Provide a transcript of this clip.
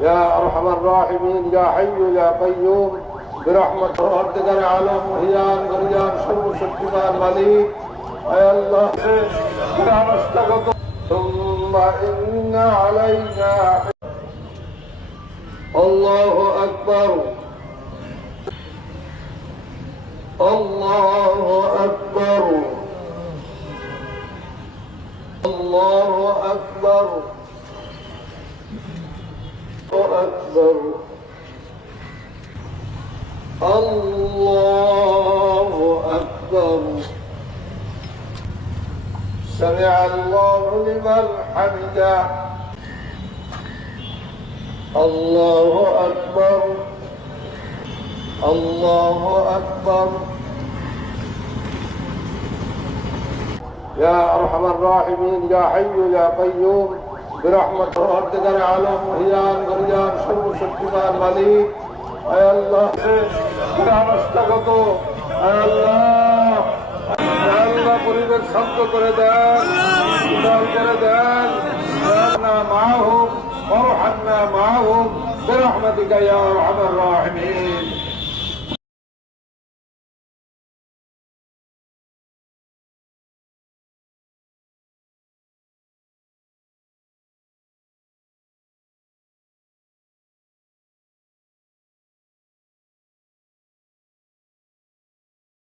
يا أرحم الراحمين يا حي يا قيوم برحمة ربك عالم وهيان غريان سرو شكمان مليك يا الله يا ثم إن علينا الله أكبر. الله أكبر. الله أكبر. أكبر. الله أكبر. سمع الله لمن حمده. الله أكبر. الله أكبر. يا أرحم الراحمين يا حي يا قيوم. برحمة ربك العالم وهيان غريان سرو شكمان مليك يا الله يا مستغفر يا الله يا الله পরিবেশ শান্ত করে দেন উদার করে দেন না معهم وارحمنا معهم برحمتك يا ارحم الراحمين